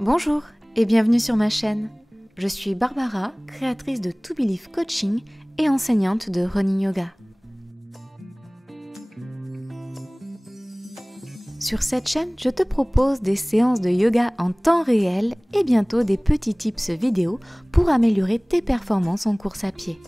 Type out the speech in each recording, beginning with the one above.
Bonjour et bienvenue sur ma chaîne. Je suis Barbara, créatrice de To Believe Coaching et enseignante de Running Yoga. Sur cette chaîne, je te propose des séances de yoga en temps réel et bientôt des petits tips vidéo pour améliorer tes performances en course à pied.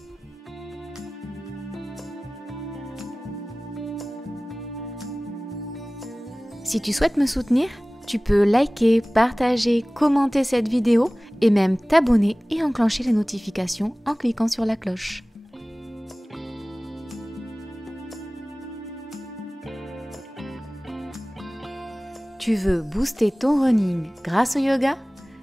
Si tu souhaites me soutenir, tu peux liker, partager, commenter cette vidéo et même t'abonner et enclencher les notifications en cliquant sur la cloche. Tu veux booster ton running grâce au yoga?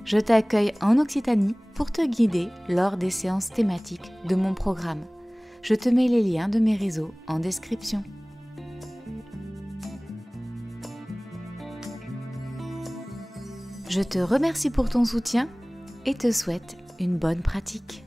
Je t'accueille en Occitanie pour te guider lors des séances thématiques de mon programme. Je te mets les liens de mes réseaux en description. Je te remercie pour ton soutien et te souhaite une bonne pratique.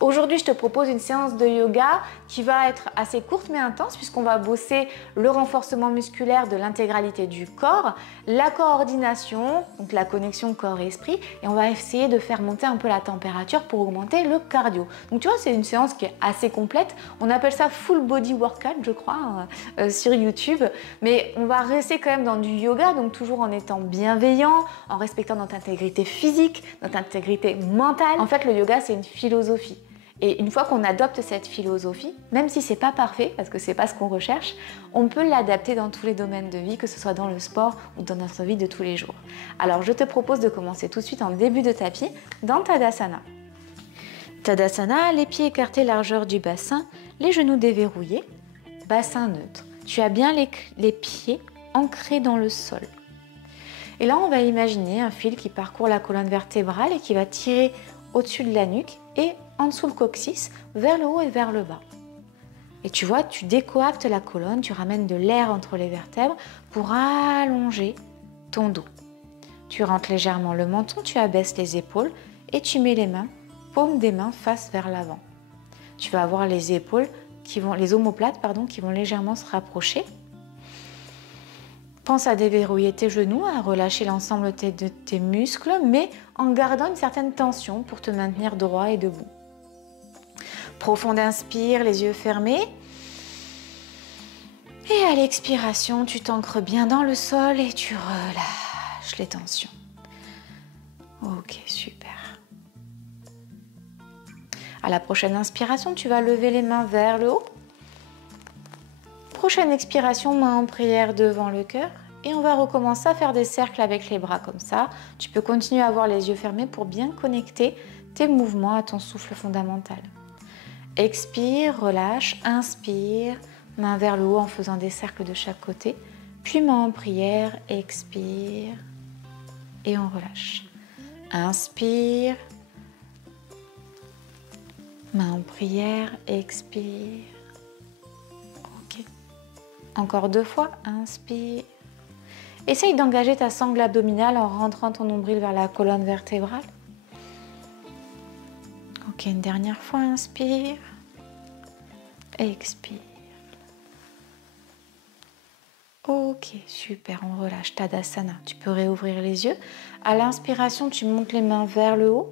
Aujourd'hui, je te propose une séance de yoga qui va être assez courte mais intense puisqu'on va bosser le renforcement musculaire de l'intégralité du corps, la coordination, donc la connexion corps-esprit, et on va essayer de faire monter un peu la température pour augmenter le cardio. Donc tu vois, c'est une séance qui est assez complète. On appelle ça full body workout, je crois, sur YouTube, mais on va rester quand même dans du yoga, donc toujours en étant bienveillant, en respectant notre intégrité physique, notre intégrité mentale. En fait, le yoga, c'est une philosophie. Et une fois qu'on adopte cette philosophie, même si c'est pas parfait, parce que c'est pas ce qu'on recherche, on peut l'adapter dans tous les domaines de vie, que ce soit dans le sport ou dans notre vie de tous les jours. Alors je te propose de commencer tout de suite en début de tapis dans Tadasana. Tadasana, les pieds écartés largeur du bassin, les genoux déverrouillés, bassin neutre. Tu as bien les pieds ancrés dans le sol. Et là, on va imaginer un fil qui parcourt la colonne vertébrale et qui va tirer au-dessus de la nuque et en dessous le coccyx, vers le haut et vers le bas. Et tu vois, tu décoaptes la colonne, tu ramènes de l'air entre les vertèbres pour allonger ton dos. Tu rentres légèrement le menton, tu abaisses les épaules et tu mets les mains, paume des mains face vers l'avant. Tu vas avoir les épaules, les omoplates qui vont légèrement se rapprocher. Pense à déverrouiller tes genoux, à relâcher l'ensemble de tes muscles, mais en gardant une certaine tension pour te maintenir droit et debout. Profonde inspire, les yeux fermés. Et à l'expiration, tu t'ancres bien dans le sol et tu relâches les tensions. Ok, super. À la prochaine inspiration, tu vas lever les mains vers le haut. Prochaine expiration, main en prière devant le cœur. Et on va recommencer à faire des cercles avec les bras comme ça. Tu peux continuer à avoir les yeux fermés pour bien connecter tes mouvements à ton souffle fondamental. Expire, relâche, inspire, main vers le haut en faisant des cercles de chaque côté. Puis main en prière, expire et on relâche. Inspire, main en prière, expire. Ok. Encore 2 fois, inspire. Essaye d'engager ta sangle abdominale en rentrant ton nombril vers la colonne vertébrale. Ok, une dernière fois, inspire, expire. Ok, super, on relâche Tadasana. Tu peux réouvrir les yeux. À l'inspiration, tu montes les mains vers le haut.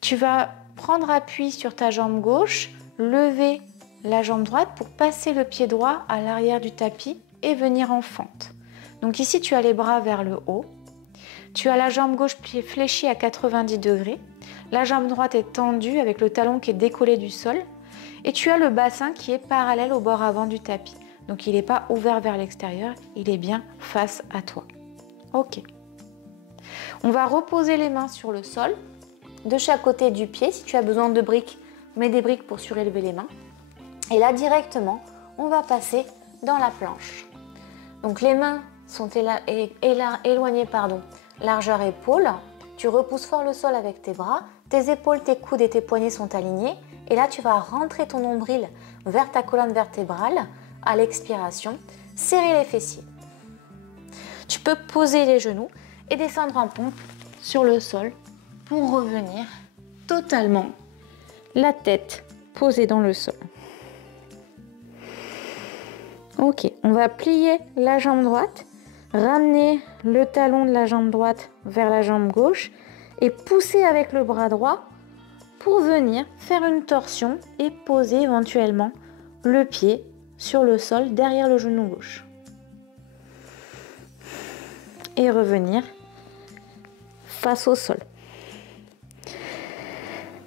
Tu vas prendre appui sur ta jambe gauche, lever la jambe droite pour passer le pied droit à l'arrière du tapis et venir en fente. Donc ici, tu as les bras vers le haut. Tu as la jambe gauche fléchie à 90 degrés. La jambe droite est tendue avec le talon qui est décollé du sol. Et tu as le bassin qui est parallèle au bord avant du tapis. Donc il n'est pas ouvert vers l'extérieur, il est bien face à toi. Ok. On va reposer les mains sur le sol, de chaque côté du pied. Si tu as besoin de briques, mets des briques pour surélever les mains. Et là, directement, on va passer dans la planche. Donc les mains sont éloignées, largeur épaule. Tu repousses fort le sol avec tes bras, tes épaules, tes coudes et tes poignets sont alignés. Et là, tu vas rentrer ton nombril vers ta colonne vertébrale à l'expiration, serrer les fessiers. Tu peux poser les genoux et descendre en pompe sur le sol pour revenir totalement la tête posée dans le sol. Ok, on va plier la jambe droite, ramener le talon de la jambe droite vers la jambe gauche et pousser avec le bras droit pour venir faire une torsion et poser éventuellement le pied sur le sol derrière le genou gauche. Et revenir face au sol.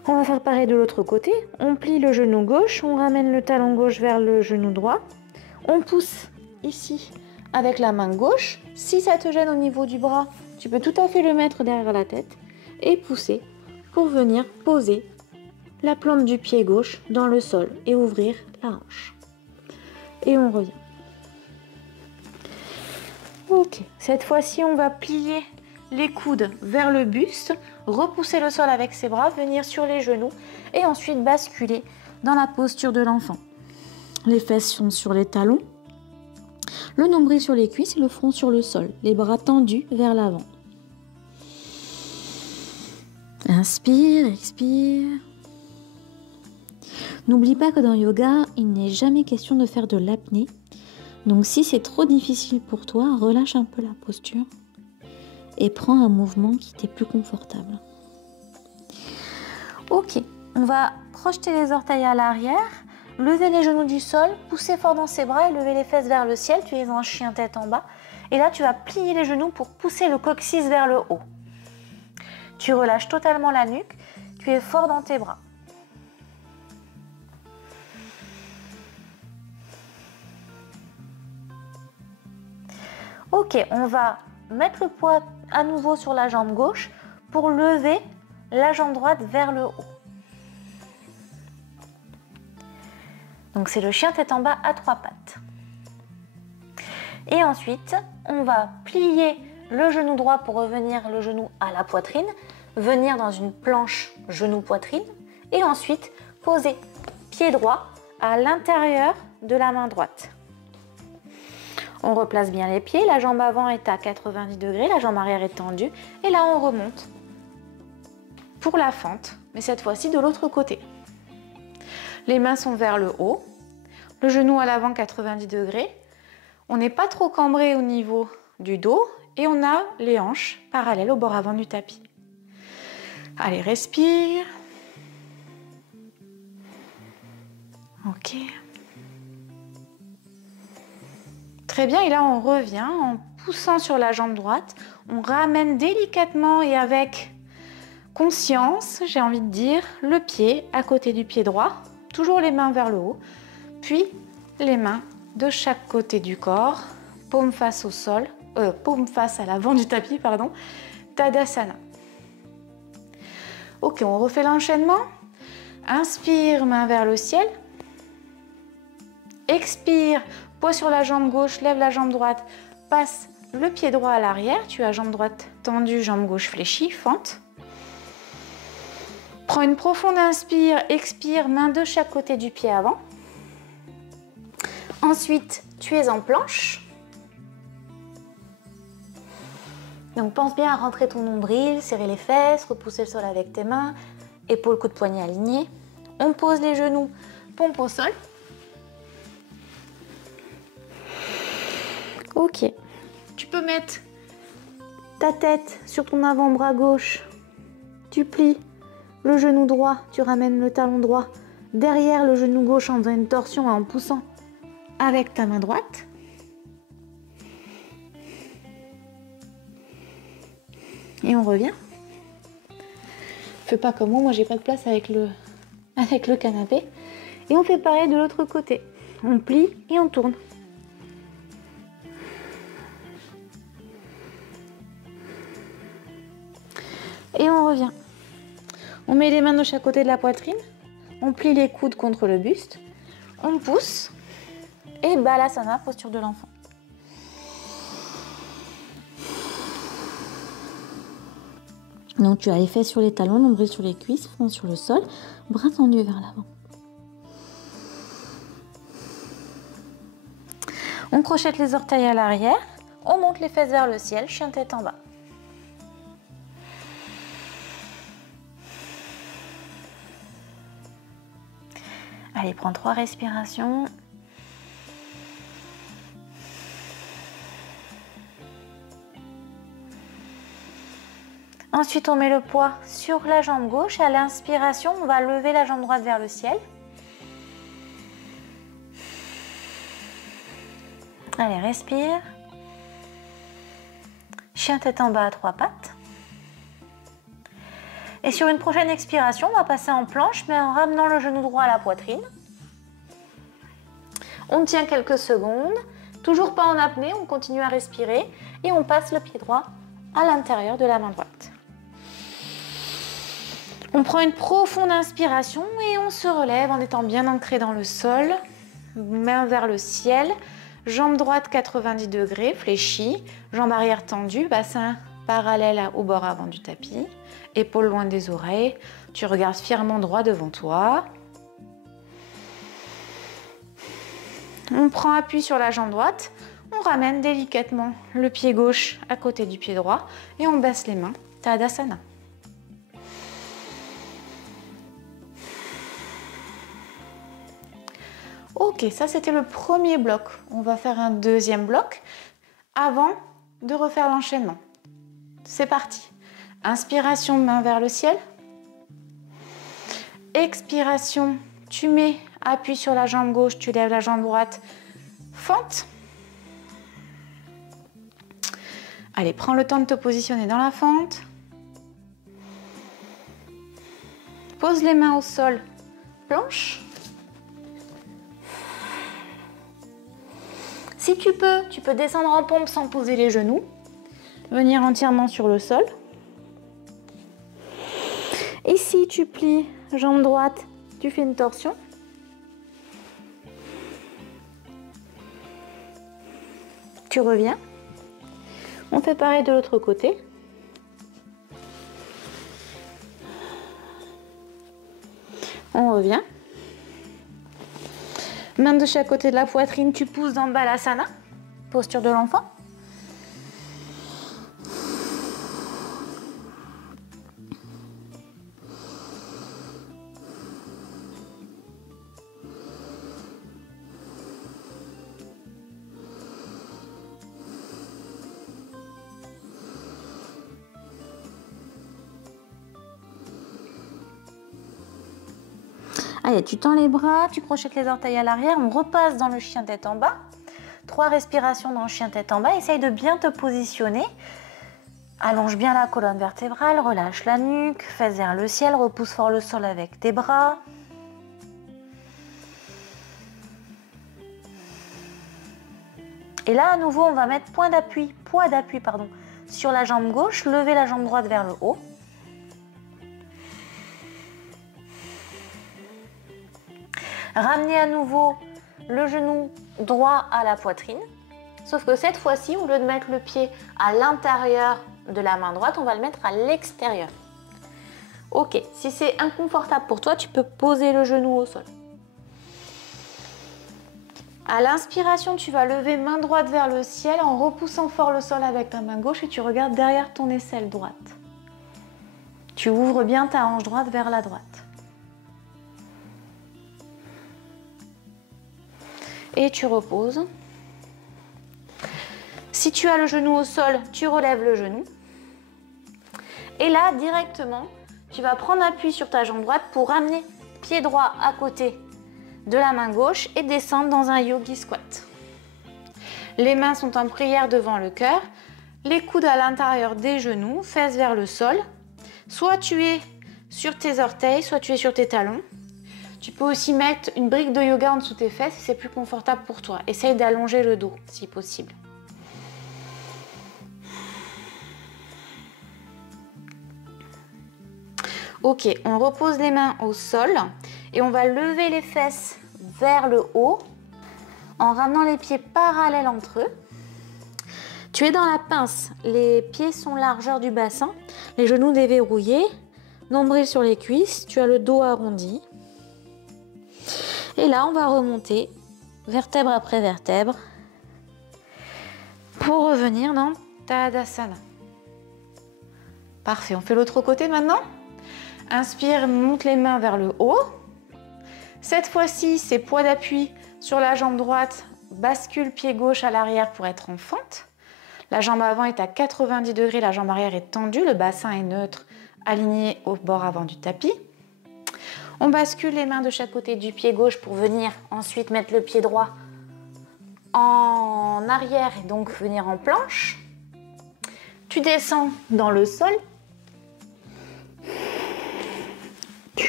On va faire pareil de l'autre côté. On plie le genou gauche, on ramène le talon gauche vers le genou droit. On pousse ici avec la main gauche. Si ça te gêne au niveau du bras, tu peux tout à fait le mettre derrière la tête et pousser pour venir poser la plante du pied gauche dans le sol et ouvrir la hanche. Et on revient. Ok, cette fois-ci, on va plier les coudes vers le buste, repousser le sol avec ses bras, venir sur les genoux et ensuite basculer dans la posture de l'enfant. Les fesses sont sur les talons, le nombril sur les cuisses et le front sur le sol, les bras tendus vers l'avant. Inspire, expire. N'oublie pas que dans yoga, il n'est jamais question de faire de l'apnée. Donc si c'est trop difficile pour toi, relâche un peu la posture et prends un mouvement qui t'est plus confortable. Ok, on va projeter les orteils à l'arrière, lever les genoux du sol, pousser fort dans ses bras et lever les fesses vers le ciel. Tu es en chien tête en bas. Et là, tu vas plier les genoux pour pousser le coccyx vers le haut. Tu relâches totalement la nuque. Tu es fort dans tes bras. Ok, on va mettre le poids à nouveau sur la jambe gauche pour lever la jambe droite vers le haut. Donc c'est le chien tête en bas à 3 pattes. Et ensuite, on va plier le genou droit pour revenir le genou à la poitrine, venir dans une planche genou-poitrine et ensuite poser pied droit à l'intérieur de la main droite. On replace bien les pieds, la jambe avant est à 90 degrés, la jambe arrière est tendue et là on remonte pour la fente, mais cette fois-ci de l'autre côté. Les mains sont vers le haut, le genou à l'avant 90 degrés, on n'est pas trop cambré au niveau du dos et on a les hanches parallèles au bord avant du tapis. Allez, respire. Ok. Très bien, et là on revient en poussant sur la jambe droite. On ramène délicatement et avec conscience, j'ai envie de dire, le pied à côté du pied droit. Toujours les mains vers le haut. Puis les mains de chaque côté du corps. Paume face au sol, paume face à l'avant du tapis, pardon. Tadasana. Ok, on refait l'enchaînement. Inspire, main vers le ciel. Expire, poids sur la jambe gauche, lève la jambe droite, passe le pied droit à l'arrière. Tu as jambe droite tendue, jambe gauche fléchie, fente. Prends une profonde inspire, expire, main de chaque côté du pied avant. Ensuite, tu es en planche. Donc pense bien à rentrer ton nombril, serrer les fesses, repousser le sol avec tes mains, épaules, coude, poignet alignés. On pose les genoux, pompe au sol. Ok. Tu peux mettre ta tête sur ton avant-bras gauche. Tu plies le genou droit, tu ramènes le talon droit derrière le genou gauche en faisant une torsion et en poussant avec ta main droite. Et on revient. Fais pas comme moi j'ai pas de place avec le canapé. Et on fait pareil de l'autre côté. On plie et on tourne. Et on revient. On met les mains de chaque côté de la poitrine. On plie les coudes contre le buste. On pousse. Et Balasana, posture de l'enfant. Donc tu as les fesses sur les talons, nombril sur les cuisses, front sur le sol, bras tendus vers l'avant. On crochette les orteils à l'arrière. On monte les fesses vers le ciel, chien tête en bas. Allez, prends 3 respirations. Ensuite, on met le poids sur la jambe gauche. À l'inspiration, on va lever la jambe droite vers le ciel. Allez, respire. Chien tête en bas à 3 pattes. Et sur une prochaine expiration, on va passer en planche, mais en ramenant le genou droit à la poitrine. On tient quelques secondes. Toujours pas en apnée, on continue à respirer. Et on passe le pied droit à l'intérieur de la main droite. On prend une profonde inspiration et on se relève en étant bien ancré dans le sol. Main vers le ciel. Jambe droite 90 degrés, fléchie, jambe arrière tendue, bassin parallèle au bord avant du tapis, épaules loin des oreilles. Tu regardes fièrement droit devant toi. On prend appui sur la jambe droite, on ramène délicatement le pied gauche à côté du pied droit et on baisse les mains, Tadasana. Ok, ça c'était le premier bloc. On va faire un deuxième bloc avant de refaire l'enchaînement. C'est parti. Inspiration, main vers le ciel. Expiration, tu mets appui sur la jambe gauche, tu lèves la jambe droite. Fente. Allez, prends le temps de te positionner dans la fente. Pose les mains au sol, planche. Si tu peux descendre en pompe sans poser les genoux. Venir entièrement sur le sol. Et si tu plies jambe droite, tu fais une torsion. Tu reviens. On fait pareil de l'autre côté. On revient. Main de chaque côté de la poitrine, tu pousses dans le Balasana, posture de l'enfant. Allez, tu tends les bras, tu crochettes les orteils à l'arrière, on repasse dans le chien tête en bas. 3 respirations dans le chien tête en bas, essaye de bien te positionner. Allonge bien la colonne vertébrale, relâche la nuque, fesses vers le ciel, repousse fort le sol avec tes bras. Et là, à nouveau, on va mettre poids d'appui, sur la jambe gauche, lever la jambe droite vers le haut. Ramenez à nouveau le genou droit à la poitrine. Sauf que cette fois-ci, au lieu de mettre le pied à l'intérieur de la main droite, on va le mettre à l'extérieur. Ok, si c'est inconfortable pour toi, tu peux poser le genou au sol. À l'inspiration, tu vas lever main droite vers le ciel en repoussant fort le sol avec ta main gauche et tu regardes derrière ton aisselle droite. Tu ouvres bien ta hanche droite vers la droite. Et tu reposes. Si tu as le genou au sol, tu relèves le genou. Et là, directement, tu vas prendre appui sur ta jambe droite pour ramener pied droit à côté de la main gauche et descendre dans un yogi squat. Les mains sont en prière devant le cœur, les coudes à l'intérieur des genoux, fesses vers le sol. Soit tu es sur tes orteils, soit tu es sur tes talons. Tu peux aussi mettre une brique de yoga en dessous tes fesses si c'est plus confortable pour toi. Essaye d'allonger le dos si possible. Ok, on repose les mains au sol et on va lever les fesses vers le haut en ramenant les pieds parallèles entre eux. Tu es dans la pince, les pieds sont largeur du bassin, les genoux déverrouillés, nombril sur les cuisses, tu as le dos arrondi. Et là, on va remonter vertèbre après vertèbre pour revenir dans Tadasana. Parfait, on fait l'autre côté maintenant. Inspire, monte les mains vers le haut. Cette fois-ci, c'est poids d'appui sur la jambe droite, bascule pied gauche à l'arrière pour être en fente. La jambe avant est à 90 degrés, la jambe arrière est tendue, le bassin est neutre, aligné au bord avant du tapis. On bascule les mains de chaque côté du pied gauche pour venir ensuite mettre le pied droit en arrière et donc venir en planche. Tu descends dans le sol.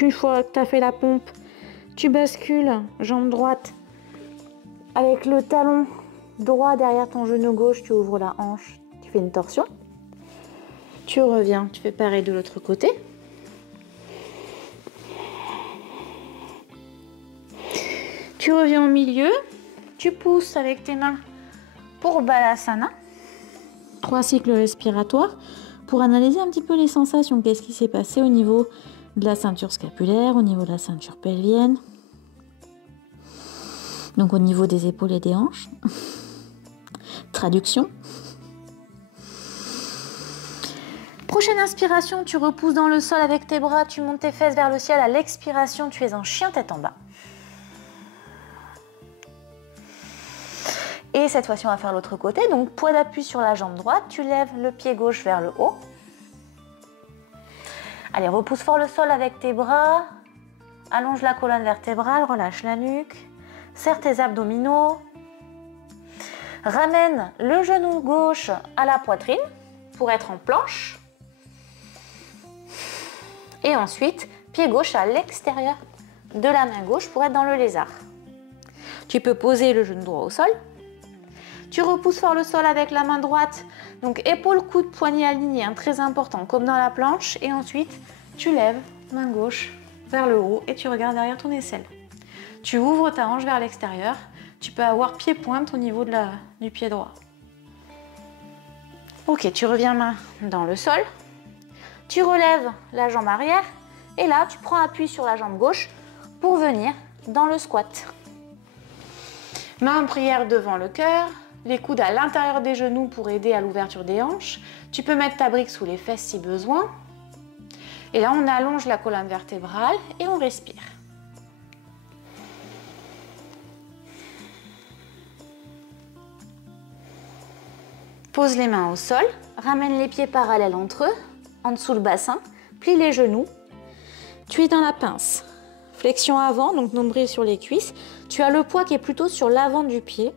Une fois que tu as fait la pompe, tu bascules jambe droite avec le talon droit derrière ton genou gauche, tu ouvres la hanche, tu fais une torsion. Tu reviens, tu fais pareil de l'autre côté. Tu reviens au milieu, tu pousses avec tes mains pour Balasana. 3 cycles respiratoires pour analyser un petit peu les sensations. Qu'est-ce qui s'est passé au niveau de la ceinture scapulaire, au niveau de la ceinture pelvienne, donc au niveau des épaules et des hanches. Traduction. Prochaine inspiration, tu repousses dans le sol avec tes bras, tu montes tes fesses vers le ciel. À l'expiration, tu es en chien tête en bas. Et cette fois-ci, on va faire l'autre côté. Donc, poids d'appui sur la jambe droite. Tu lèves le pied gauche vers le haut. Allez, repousse fort le sol avec tes bras. Allonge la colonne vertébrale, relâche la nuque. Serre tes abdominaux. Ramène le genou gauche à la poitrine pour être en planche. Et ensuite, pied gauche à l'extérieur de la main gauche pour être dans le lézard. Tu peux poser le genou droit au sol. Tu repousses fort le sol avec la main droite. Donc épaule, coude, poignet alignés, hein, très important, comme dans la planche. Et ensuite, tu lèves main gauche vers le haut et tu regardes derrière ton aisselle. Tu ouvres ta hanche vers l'extérieur. Tu peux avoir pied-pointe au niveau du pied droit. Ok, tu reviens main dans le sol. Tu relèves la jambe arrière. Et là, tu prends appui sur la jambe gauche pour venir dans le squat. Main en prière devant le cœur. Les coudes à l'intérieur des genoux pour aider à l'ouverture des hanches. Tu peux mettre ta brique sous les fesses si besoin. Et là, on allonge la colonne vertébrale et on respire. Pose les mains au sol, ramène les pieds parallèles entre eux, en dessous le bassin, plie les genoux. Tu es dans la pince. Flexion avant, donc nombril sur les cuisses. Tu as le poids qui est plutôt sur l'avant du pied,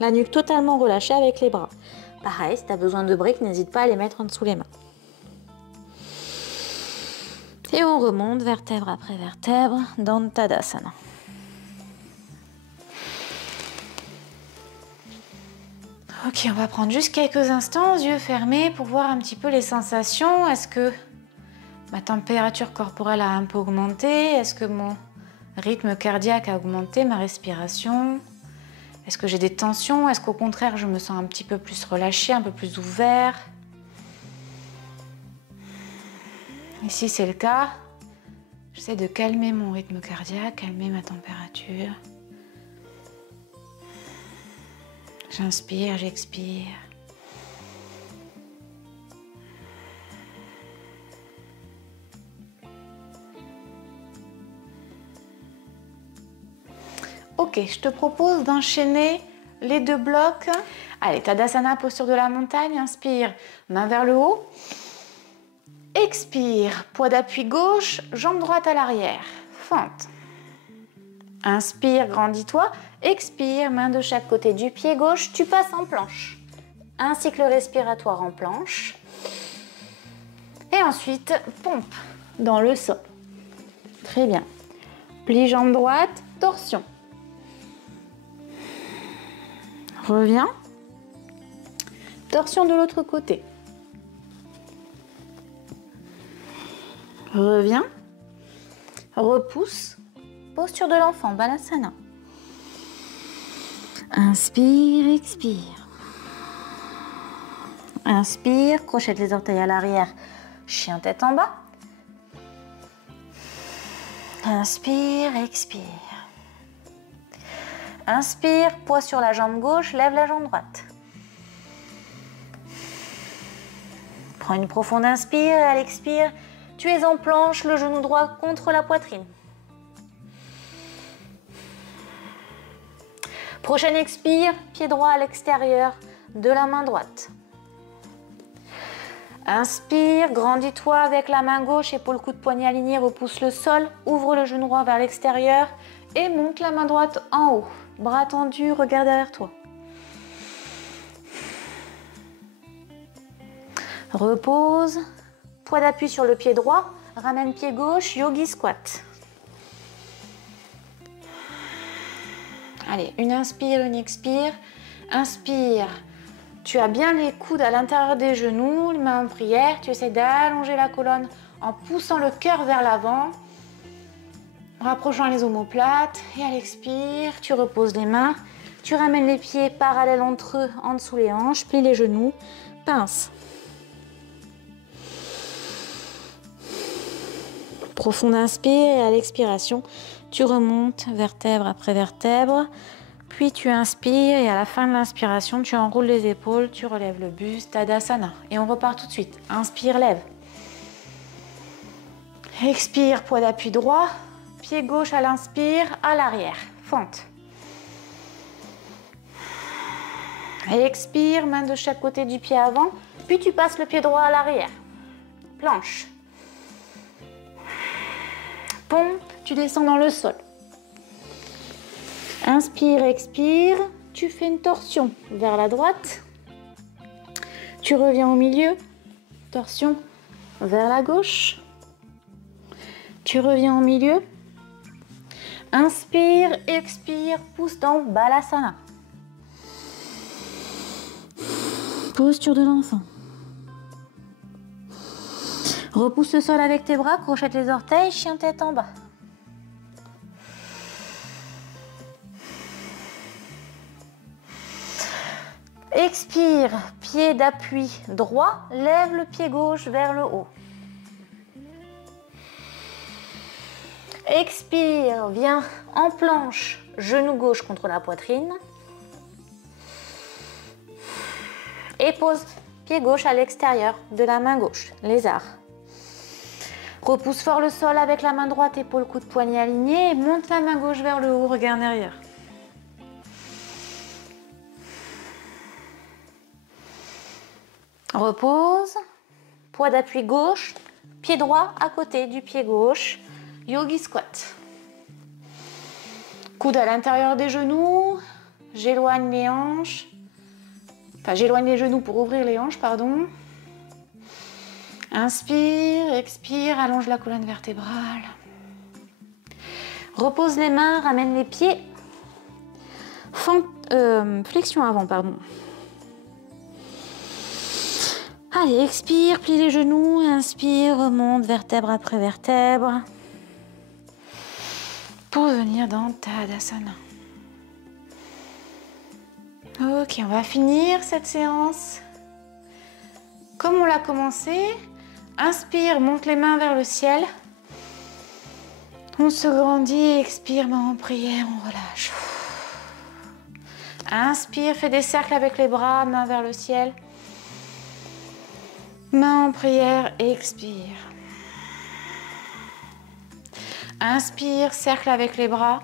la nuque totalement relâchée avec les bras. Pareil, si tu as besoin de briques, n'hésite pas à les mettre en dessous les mains. Et on remonte vertèbre après vertèbre dans Tadasana. Ok, on va prendre juste quelques instants, yeux fermés, pour voir un petit peu les sensations. Est-ce que ma température corporelle a un peu augmenté? Est-ce que mon rythme cardiaque a augmenté, ma respiration? Est-ce que j'ai des tensions? Est-ce qu'au contraire, je me sens un petit peu plus relâchée, un peu plus ouvert? Et si c'est le cas, j'essaie de calmer mon rythme cardiaque, calmer ma température. J'inspire, j'expire. Ok, je te propose d'enchaîner les 2 blocs. Allez, Tadasana, posture de la montagne. Inspire, main vers le haut. Expire, poids d'appui gauche, jambe droite à l'arrière. Fente. Inspire, grandis-toi. Expire, main de chaque côté du pied gauche. Tu passes en planche. Un cycle respiratoire en planche. Et ensuite, pompe dans le sol. Très bien. Plie jambe droite, torsion. Reviens. Torsion de l'autre côté. Reviens. Repousse. Posture de l'enfant, Balasana. Inspire, expire. Inspire, crochette les orteils à l'arrière, chien tête en bas. Inspire, expire. Inspire, poids sur la jambe gauche, lève la jambe droite. Prends une profonde inspire et à l'expire, tu es en planche, le genou droit contre la poitrine. Prochaine expire, pied droit à l'extérieur de la main droite. Inspire, grandis-toi avec la main gauche, épaule coude poignet aligné, repousse le sol, ouvre le genou droit vers l'extérieur et monte la main droite en haut. Bras tendus, regarde derrière toi. Repose, poids d'appui sur le pied droit, ramène pied gauche, yogi squat. Allez, une inspire, une expire. Inspire, tu as bien les coudes à l'intérieur des genoux, les mains en prière, tu essaies d'allonger la colonne en poussant le cœur vers l'avant, en rapprochant les omoplates, et à l'expire, tu reposes les mains, tu ramènes les pieds parallèles entre eux, en dessous les hanches, plie les genoux, pince. Profonde inspire et à l'expiration, tu remontes vertèbre après vertèbre. Puis tu inspires et à la fin de l'inspiration, tu enroules les épaules, tu relèves le buste, Tadasana. Et on repart tout de suite. Inspire, lève. Expire, poids d'appui droit. Pied gauche à l'inspire, à l'arrière. Fente. Expire, main de chaque côté du pied avant. Puis tu passes le pied droit à l'arrière. Planche. Pompe, tu descends dans le sol. Inspire, expire, tu fais une torsion vers la droite. Tu reviens au milieu, torsion vers la gauche. Tu reviens au milieu. Inspire, expire, pousse dans Balasana. Posture de l'enfant. Repousse le sol avec tes bras, crochette les orteils, chien tête en bas. Expire, pied d'appui droit, lève le pied gauche vers le haut. Expire, viens en planche, genou gauche contre la poitrine. Et pose pied gauche à l'extérieur de la main gauche, lézard. Repousse fort le sol avec la main droite, épaule, coude, poignet aligné. Et monte la main gauche vers le haut, regard derrière. Repose, poids d'appui gauche, pied droit à côté du pied gauche, yogi squat. Coude à l'intérieur des genoux, j'éloigne les hanches, enfin j'éloigne les genoux pour ouvrir les hanches, pardon. Inspire, expire, allonge la colonne vertébrale. Repose les mains, ramène les pieds. Flexion avant, pardon. Allez, expire, plie les genoux, inspire, remonte vertèbre après vertèbre. Pour venir dans Tadasana. Ok, on va finir cette séance comme on l'a commencé. Inspire, monte les mains vers le ciel. On se grandit, expire, main en prière, on relâche. Inspire, fais des cercles avec les bras, main vers le ciel. Main en prière, expire. Inspire, cercle avec les bras.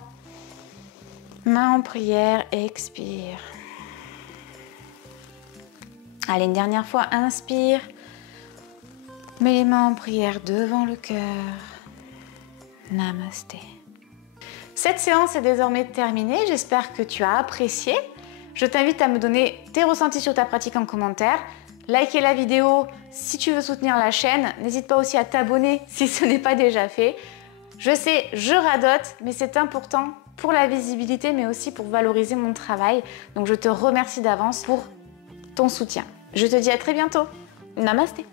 Main en prière, expire. Allez, une dernière fois, inspire. Mets les mains en prière devant le cœur. Namasté. Cette séance est désormais terminée. J'espère que tu as apprécié. Je t'invite à me donner tes ressentis sur ta pratique en commentaire. Likez la vidéo si tu veux soutenir la chaîne. N'hésite pas aussi à t'abonner si ce n'est pas déjà fait. Je sais, je radote, mais c'est important pour la visibilité, mais aussi pour valoriser mon travail. Donc je te remercie d'avance pour ton soutien. Je te dis à très bientôt. Namasté.